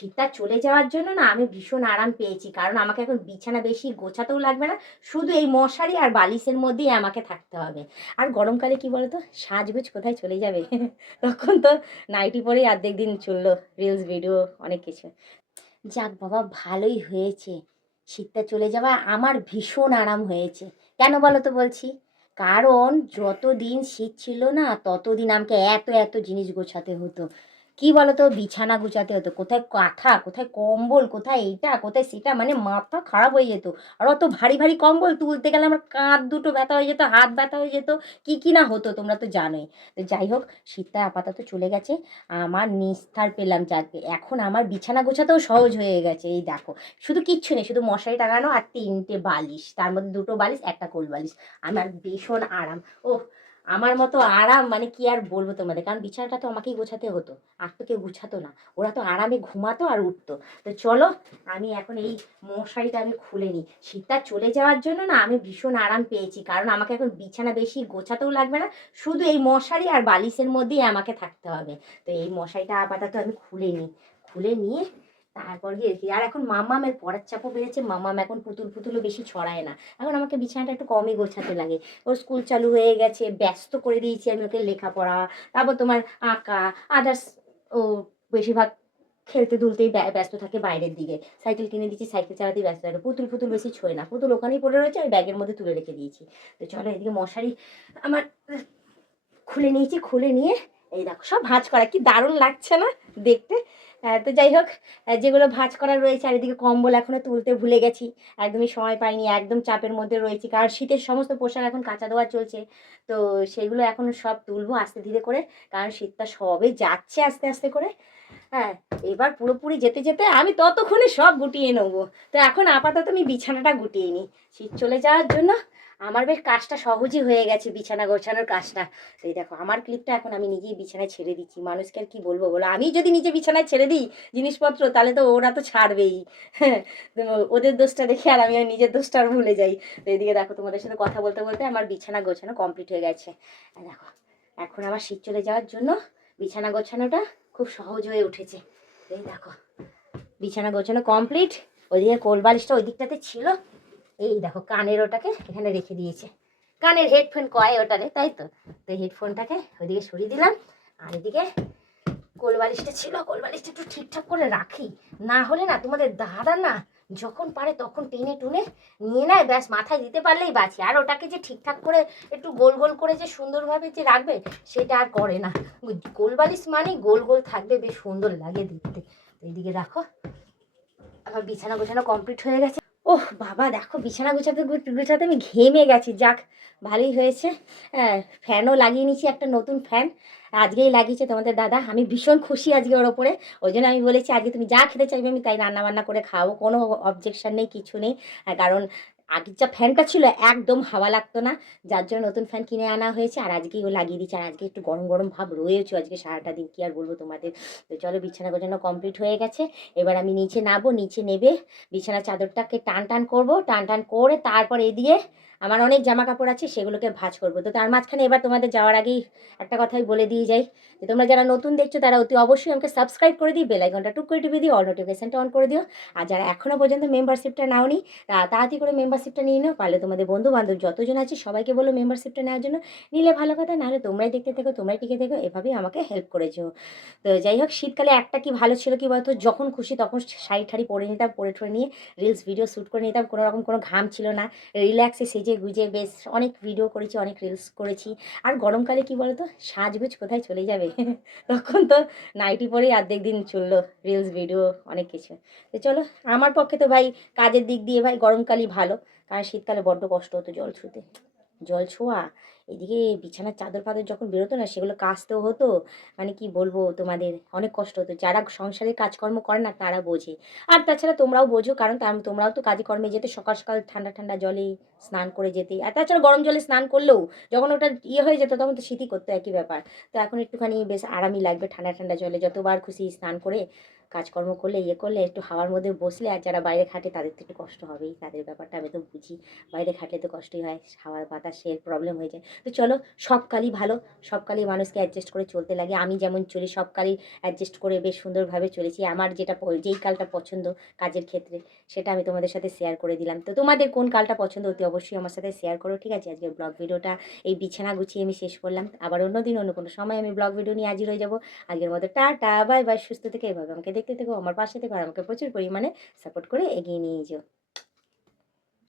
শীতটা চলে যাওয়ার জন্য না আমি ভীষণ আরাম পেয়েছি, কারণ আমাকে এখন বিছানা বেশি গোছাতেও লাগবে না, শুধু এই মশারি আর বালিশের মধ্যেই আমাকে থাকতে হবে। আর গরমকালে কি বলতো, সাজগোজ কোথায় চলে যাবে তখন তো নাইটি পরেই অর্ধেক দিন চললো, রিলস ভিডিও অনেক কিছু। যাক বাবা, ভালোই হয়েছে শীতটা চলে যাওয়া, আমার ভীষণ আরাম হয়েছে। কেন বলো তো বলছি, কারণ যতদিন শীত ছিল না ততদিন আমাকে এত এত জিনিস গোছাতে হতো। কি বলো তো, বিছানা গুছাতে হতো, কোথায় কাঁথা, কোথায় কম্বল, কোথায় এইটা, কোথায় সেটা, মানে মাথা খারাপ হয়ে যেত। আর অত ভারী ভারী কম্বল তুলতে গেলে আমার কাঁধ দুটো ব্যথা হয়ে যেত, হাত ব্যথা হয়ে যেত, কি কি না হতো তোমরা তো জানোই। তো যাই হোক, শীতটা আপাতত চলে গেছে, আমার নিস্তার পেলাম। যাকে এখন আমার বিছানা গোছাতেও সহজ হয়ে গেছে। এই দেখো, শুধু কিচ্ছু নেই, শুধু মশারি টাঙানো আর 3টে বালিশ, তার মধ্যে 2টো বালিশ, একটা কোল বালিশ। আমার ভীষণ আরাম। ও, আমার মতো আরাম মানে কি আর বলবো তোমাদের, কারণ বিছানাটা তো আমাকেই গোছাতে হতো, আর তো কেউ গুছাতো না, ওরা তো আরামে ঘুমাতো আর উঠতো। তো চলো, আমি এখন এই মশারিটা আমি খুলে নিই। শীতটা চলে যাওয়ার জন্য না আমি ভীষণ আরাম পেয়েছি, কারণ আমাকে এখন বিছানা বেশি গোছাতেও লাগবে না, শুধু এই মশারি আর বালিশের মধ্যেই আমাকে থাকতে হবে। তো এই মশারিটা আপাতত আমি খুলে নিই, খুলে নিয়ে তারপর গিয়ে দেখি। আর এখন মামামের পড়ার চাপও বেড়েছে, মামাম এখন পুতুল পুতুলও বেশি ছড়ায় না, এখন আমাকে বিছানাটা একটু কমই গোছাতে লাগে। ওর স্কুল চালু হয়ে গেছে, ব্যস্ত করে দিয়েছি আমি ওকে, লেখাপড়া, তারপর তোমার আঁকা, আদার্স, ও বেশিরভাগ খেলতে দুলতেই ব্যস্ত থাকে বাইরের দিকে। সাইকেল কিনে দিচ্ছি, সাইকেল চালাতেই ব্যস্ত থাকে, পুতুল পুতুল বেশি ছোঁয় না, পুতুল ওখানেই পড়ে রয়েছে, ওই ব্যাগের মধ্যে তুলে রেখে দিয়েছি। তো চলো, এদিকে মশারি আমার খুলে নিয়েছি, খুলে নিয়ে এই দেখো সব ভাঁজ করা, কি দারুণ লাগছে না দেখতে। তো যাই হোক, যেগুলো ভাঁজ করা রয়েছে, আর এদিকে কম্বল এখনও তুলতে ভুলে গেছি, একদমই সময় পাইনি, একদম চাপের মধ্যে রয়েছি, কারণ শীতের সমস্ত পোশাক এখন কাঁচা দেওয়া চলছে। তো সেগুলো এখন সব তুলবো আস্তে ধীরে করে, কারণ শীতটা সবে যাচ্ছে আস্তে আস্তে করে। হ্যাঁ, এবার পুরোপুরি যেতে যেতে আমি ততক্ষণে সব গুটিয়ে নেবো। তো এখন আপাতত আমি বিছানাটা গুটিয়ে নিই, শীত চলে যাওয়ার জন্য আমার বেশ কাজটা সহজই হয়ে গেছে, বিছানা গোছানোর কাজটা। তো এই দেখো, আমার ক্লিপটা এখন আমি নিজেই বিছানায় ছেড়ে দিচ্ছি, মানুষকে আর কি বলবো বলো, আমি যদি নিজে বিছানায় ছেড়ে দিই জিনিসপত্র, তাহলে তো ওরা তো ছাড়বেই। হ্যাঁ, তো ওদের দোষটা দেখে আর আমি আর নিজের দোষটা আর ভুলে যাই। তো এদিকে দেখো, তোমাদের সাথে কথা বলতে বলতে আমার বিছানা গোছানো কমপ্লিট হয়ে গেছে। আর দেখো, এখন আমার শীত চলে যাওয়ার জন্য বিছানা গোছানোটা খুব সহজ হয়ে উঠেছে। এই দেখো, বিছানা গোছানো কমপ্লিট। ওইদিকে কোল বালিশটা ওই দিকটাতে ছিল, এই দেখো কানের ওটাকে এখানে রেখে দিয়েছে, কানের হেডফোন কয় ওটারে, তাই তো। তো হেডফোনটাকে ওইদিকে সরিয়ে দিলাম, আর এদিকে কোল বালিশটা ছিল, কোল বালিশটা একটু ঠিকঠাক করে রাখি, না হলে না তোমাদের দাদা না যখন পারে তখন টেনে টুনে নিয়ে নেয়, ব্যাস মাথায় দিতে পারলেই বাঁচি। আর ওটাকে যে ঠিকঠাক করে একটু গোল গোল করে যে সুন্দরভাবে যে রাখবে, সেটা আর করে না। গোল বালিশ মানে গোল গোল থাকবে, বেশ সুন্দর লাগে দেখতে। এইদিকে রাখো, আমার বিছানা গোছানো কমপ্লিট হয়ে গেছে। ওহ বাবা, দেখো বিছানা গোছাতে গোছাতে আমি ঘেমে গেছি। যাক, ভালোই হয়েছে। হ্যাঁ, ফ্যানও লাগিয়ে নিয়েছি, একটা নতুন ফ্যান আজকেই লাগিয়েছে তোমাদের দাদা, আমি ভীষণ খুশি আজকে ওর ওপরে। ওই জন্য আমি বলেছি আজকে তুমি যা খেতে চাইবে আমি তাই রান্না বান্না করে খাওয়াবো, কোনো অবজেকশন নেই, কিছু নেই। কারণ আগের যা ফ্যানটা ছিল একদম হাওয়া লাগতো না, যার জন্য নতুন ফ্যান কিনে আনা হয়েছে, আর আজকেই ও লাগিয়ে দিচ্ছে। আর আজকে একটু গরম গরম ভাব রয়েছে আজকে সারাটা দিন, কি আর বলবো তোমাদের। তো চলো, বিছানা গোছানো কমপ্লিট হয়ে গেছে, এবার আমি নিচে নামবো, নিচে নেবে বিছানা চাদরটাকে টান টান করবো, টান টান করে তারপর এদিকে আমার অনেক জামা কাপড় আছে, সেগুলোকে ভাঁজ করবো। তো তার মাঝখানে এবার তোমাদের যাওয়ার আগেই একটা কথাই বলে দিয়ে যাই, যে তোমরা যারা নতুন দেখছো তারা অতি অবশ্যই আমাকে সাবস্ক্রাইব করে দিই, বেল আইকনটা টুক করে টিপে দিও, অল নোটিফিকেশনটা অন করে দিও। আর যারা এখনও পর্যন্ত মেম্বারশিপটা নাওনি, তাড়াতাড়ি করে মেম্বারশিপটা নিয়ে নাও, পারলে তোমাদের বন্ধু বান্ধব যতজন আছে সবাইকে বলো মেম্বারশিপটা নেওয়ার জন্য। নিলে ভালো কথা, নাহলে তোমরাই দেখতে থেকো, তোমরাই টিকে থেকো, এভাবেই আমাকে হেল্প করেছো। তো যাই হোক, শীতকালে একটা কি ভালো ছিল কি বলতো, যখন খুশি তখন শাড়ি ঠাড়ি পরে নিতাম, পরে ঠরে নিয়ে রিলস ভিডিও শ্যুট করে নিতাম, কোনো রকম কোনো ঘাম ছিল না, রিল্যাক্সে সেজে গুজে বেশ অনেক ভিডিও করেছি, অনেক রিলস করেছি। আর গরমকালে কি বলতো, সাজগোজ কোথায় চলে যাবে তখন তো নাইটি পরেই অর্ধেক দিন চললো, রিলস ভিডিও অনেক কিছু। তো চলো, আমার পক্ষে তো ভাই কাজের দিক দিয়ে ভাই গরমকালই ভালো, কারণ শীতকালে বড্ড কষ্ট হতো জল ছুঁতে, জল ছোঁয়া, এদিকে বিছানার চাদর ফাদর যখন বেরোতো না সেগুলো কাচতেও হতো, মানে কি বলবো তোমাদের, অনেক কষ্ট হতো। যারা সংসারের কাজকর্ম করে না তারা বোঝে, আর তাছাড়া তোমরাও বোঝো, কারণ তোমরাও তো কাজে কর্মে যেতে, সকাল সকাল ঠান্ডা ঠান্ডা জলে স্নান করে যেতে, আর তাছাড়া গরম জলে স্নান করলেও যখন ওটা ইয়ে হয়ে যেত তখন তো শীতই করতো, একই ব্যাপার। তো এখন একটুখানি বেশ আরামই লাগবে ঠান্ডা ঠান্ডা জলে যতবার খুশি স্নান করে, কাজকর্ম করলে করলে একটু হাওয়ার মধ্যে বসলে, আর যারা বাইরে খাটে তাদের তো একটু কষ্ট হবেই, তাদের ব্যাপারটা আমি তো বুঝি, বাইরে খাটলে তো কষ্টই হয়, হাওয়ার বাতাসের প্রবলেম হয়ে যায়। তো চলো, সব কালই ভালো, সব কালই মানুষকে অ্যাডজাস্ট করে চলতে লাগে। আমি যেমন চলি সব কালই অ্যাডজাস্ট করে বেশ সুন্দরভাবে চলেছি। আমার যেটা যেই কালটা পছন্দ কাজের ক্ষেত্রে, সেটা আমি তোমাদের সাথে শেয়ার করে দিলাম। তো তোমাদের কোন কালটা পছন্দ অতি অবশ্যই আমার সাথে শেয়ার করো, ঠিক আছে? আজকের ব্লগ ভিডিওটা এই বিছানা গুছিয়ে আমি শেষ করলাম। আবার অন্য দিন অন্য কোনো সময় আমি ব্লগ ভিডিও নিয়ে হাজির হয়ে যাবো। আজকের মতো টাটা, বাই বাই, সুস্থ থেকে এভাবে আমাকে দেখতে থেকো, আমার পাশে থেকো, আর আমাকে প্রচুর পরিমাণে সাপোর্ট করে এগিয়ে নিয়ে যাও।